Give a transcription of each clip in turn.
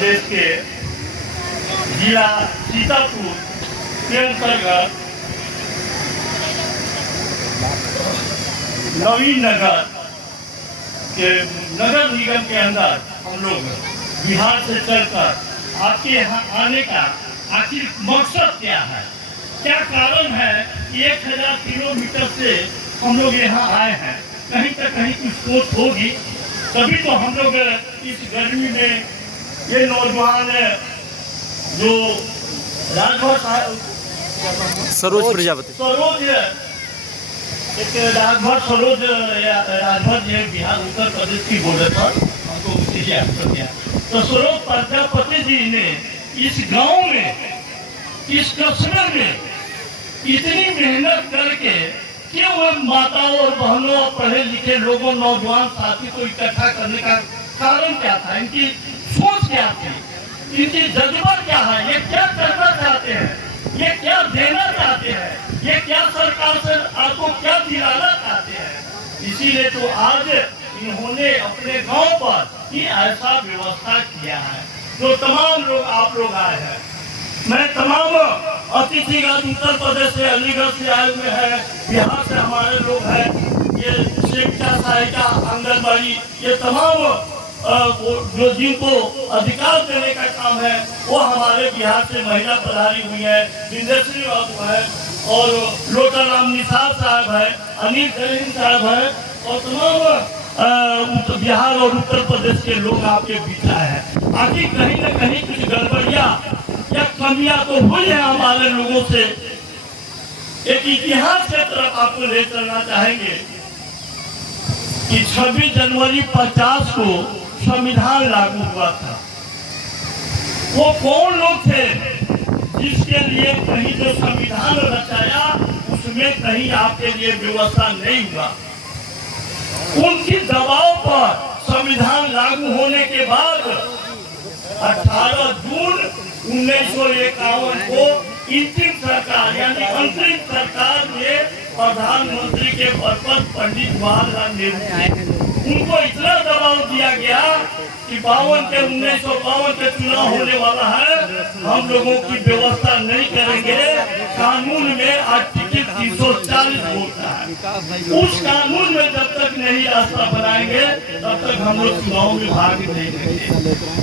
प्रदेश के जिला सीतापुर के अंतर्गत नवीन नगर के नगर निगम के अंदर हम लोग बिहार से चलकर आपके यहाँ आने का आखिर मकसद क्या है, क्या कारण है? 1000 किलोमीटर से हम लोग यहाँ आए हैं, कहीं तक कहीं कुछ सोच होगी, तभी तो हम लोग इस गर्मी में ये नौजवान जो राजभर सरोज प्रजापति राजभर जी बिहार उत्तर प्रदेश की बॉर्डर पर हमको उसी से आंसर किया। तो सरोज प्रजापति जी ने इस गांव में, इस कस्बे में इतनी मेहनत करके कि वो माताओं और बहनों और पढ़े लिखे लोगों, नौजवान साथी को इकट्ठा करने का कारण क्या था, इनकी सोच क्या थी, इनकी जज्बा क्या है, ये क्या करना चाहते हैं, ये क्या देना चाहते हैं, ये क्या सरकार से आपको क्या दिलाना चाहते हैं। इसीलिए तो आज इन्होंने अपने गांव पर ये ऐसा व्यवस्था किया है। जो तमाम लोग आप लोग आए हैं, मैं तमाम अतिथिगण उत्तर प्रदेश से, अलीगढ़ से आए हुए हैं, बिहार से हमारे लोग हैं, ये शिक्षा सहायिका आंगनबाड़ी, ये तमाम जो जिनको अधिकार देने का काम है वो हमारे बिहार से महिला पधारी हुई है, विंध्यश्री बाबू है और लोटाराम निसार साहब है, अनिल जैन साहब है और तमाम बिहार और उत्तर प्रदेश के लोग आपके बीच आए हैं। आखिर कहीं न कहीं कुछ गड़बड़ियाँ या कमियां तो हुई है हमारे लोगों से। एक इतिहास के तरफ आपको ले चलना चाहेंगे कि 26 जनवरी 50 को संविधान लागू हुआ था। वो कौन लोग थे जिसके लिए कहीं जो संविधान रचाया उसमें कहीं आपके लिए व्यवस्था नहीं हुआ? उनकी दबाव पर संविधान लागू होने के बाद 18 जून 1951 को अंतिम सरकार यानी अंतरिम सरकार में प्रधानमंत्री के पद पर पंडित जवाहरलाल नेहरू, उनको इतना दबाव दिया गया कि 1952 के चुनाव होने वाला है, हम लोगों की व्यवस्था नहीं करेंगे। कानून में आर्टिकल 340 बोलता है, उस कानून में जब तक नहीं रास्ता बनाएंगे तब तक हम लोग चुनाव में भाग नहीं देंगे।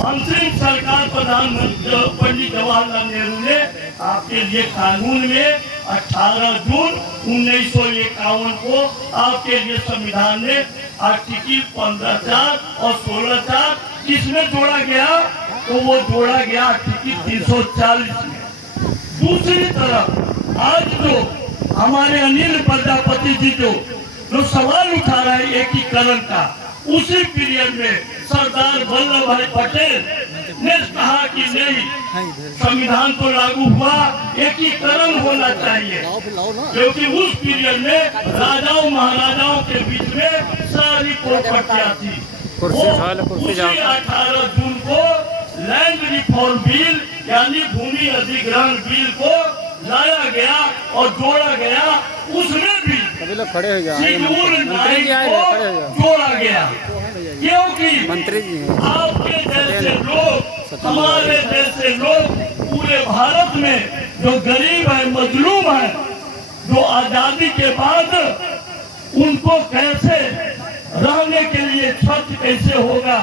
अंतरिम सरकार प्रधानमंत्री पंडित जवाहरलाल नेहरू ने आपके लिए कानून में 18 जून 1951 को आपके लिए संविधान में आर्टिकल 15(4) और 16(4) किसमें जोड़ा गया? तो वो जोड़ा गया आर्टिकल 340 में। दूसरी तरफ आज जो हमारे अनिल प्रजापति जी जो सवाल उठा रहे हैं एकीकरण का, उसी पीरियड में सरदार वल्लभ भाई पटेल ने कहा कि नहीं, संविधान तो लागू हुआ, एकीकरण होना चाहिए, क्योंकि उस पीरियड में राजाओं महाराजाओं के बीच में सारी प्रॉपर्टियां थी। उसी 18 जून को लैंड रिफॉर्म बिल यानी भूमि अधिग्रहण बिल को लाया गया और जोड़ा गया, उसमें भी शेड्यूल 9 को जोड़ा गया, क्योंकि मंत्री जी आपके जैसे लोग, हमारे जैसे लोग पूरे भारत में जो गरीब है, मजलूम है, जो आजादी के बाद उनको कैसे रहने के लिए छत कैसे होगा,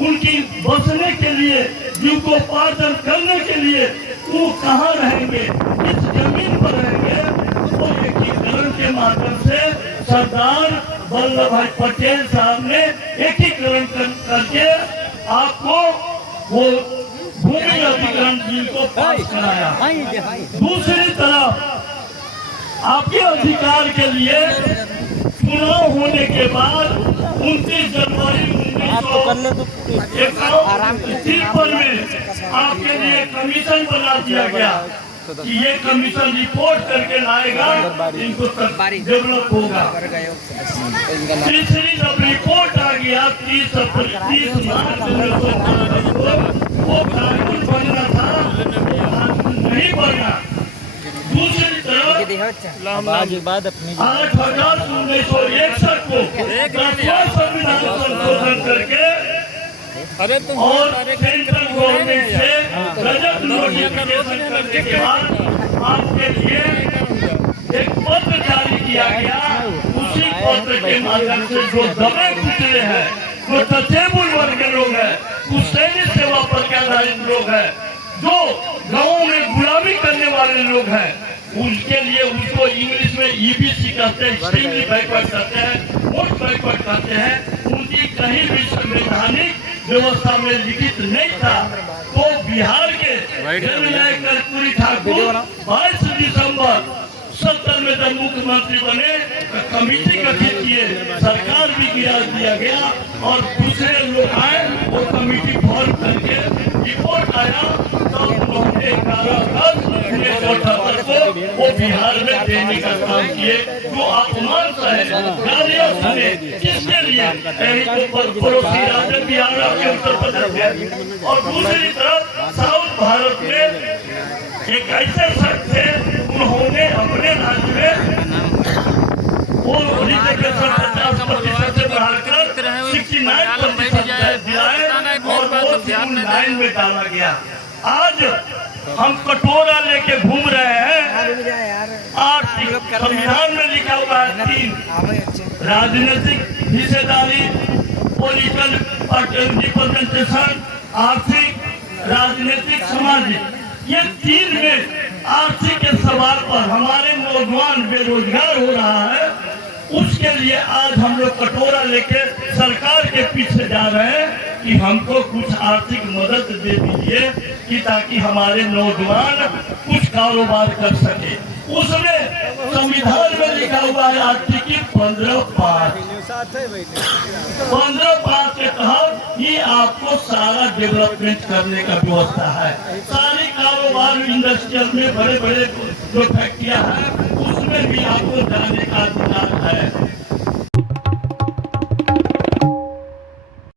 उनकी बसने के लिए, जीविकोपार्जन करने के लिए वो कहाँ रहेंगे, किस जमीन पर रहेंगे, तो एकीकरण के माध्यम से सरदार वल्लभ भाई पटेल साहब ने एकीकरण करके आपको वो भूमि अधिग्रहण बिल को पास कराया। दूसरी तरफ आपके अधिकार के लिए चुनाव होने के बाद 29 जनवरी 1953 में आपके लिए कमीशन बना दिया गया कि ये कमीशन रिपोर्ट करके लाएगा, इनको डेवलप होगा। तीसरी जब रिपोर्ट आ गया 30 मार्च 1952 को, वो कानून बनना था, नहीं बना। दूसरी तरफ 8 अगस्त 1961 को संविधान संशोधन करके अरे तुम और सेंट्रल गवर्नमेंट से गजट नोटिफिकेशन करने के बाद आपके लिए एक पत्र जारी किया गया। उसी पत्र के माध्यम से जो दबे कुचले हैं, जो डिसेबल वर्ग के लोग हैं, कुछ सैनिक सेवा पर के आधारित लोग हैं, जो गाँव में गुलामी करने वाले लोग हैं, उनके लिए उनको इंग्लिश में ईबीसी कहते हैं, एक्सट्रीमली बैकवर्ड कहते हैं, मोस्ट बैकवर्ड कहते हैं। उनकी कहीं भी संवैधानिक व्यवस्था में लिखित नहीं था। तो बिहार के जननायक कर्पूरी ठाकुर 22 दिसंबर 70 में जब मुख्यमंत्री बने, कमेटी गठित किए, सरकार भी गिरा दिया गया और दूसरे लोग आए, वो कमेटी फॉर्म करके रिपोर्ट आया, तब उन्होंने 11 अगस्त 1978 को वो बिहार में देने का काम किए। जो अपमान है, गालियां सुने, किसके लिए? यही तो पड़ोसी राज्य बिहार के उत्तर प्रदेश है। और दूसरी तरफ साउथ भारत में एक ऐसे शख्स थे, उन्होंने अपने राज्य में वो रिजर्वेशन 50% से बढ़ाकर 69% दिलाए और वो 9 में डाला गया। आज हम कटोरा लेके घूम रहे हैं। आर्थिक संविधान में लिखा हुआ है 3 राजनीतिक हिस्सेदारी, पॉलिटिकल रिप्रेजेंटेशन, आर्थिक, राजनीतिक, सामाजिक। ये 3 में आर्थिक के सवाल पर हमारे नौजवान बेरोजगार हो रहा है। उसके लिए आज हम लोग कटोरा लेके सरकार के पीछे जा रहे हैं कि हमको कुछ आर्थिक मदद दे दीजिए, कि ताकि हमारे नौजवान कुछ कारोबार कर सके। उसमें संविधान में लिखा हुआ है आर्टिकल 15(5) के तहत ये आपको सारा डेवलपमेंट करने का व्यवस्था है। सारी कारोबार इंडस्ट्रियल में बड़े बड़े जो फैक्ट्रियां हैं, उसमें भी आपको जाने का अधिकार है।